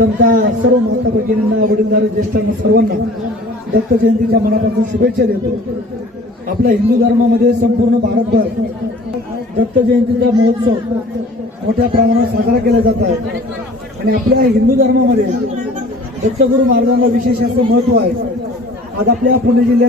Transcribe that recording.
प्रथमतः सर्व माता भगिनींना वडीलधारी ज्येष्ठांना सर्वांना दत्त जयंतीच्या मनापासून शुभेच्छा देतो. आपल्या हिंदू धर्मामध्ये संपूर्ण भारतभर दत्त जयंतीचा महोत्सव मोठ्या प्रमाणात साजरा केला जात आहे. आणि आपल्या हिंदू धर्मामध्ये दत्तगुरू महाराजांना विशेष असं महत्त्व आहे. आज आपल्या पुणे जिल्ह्यात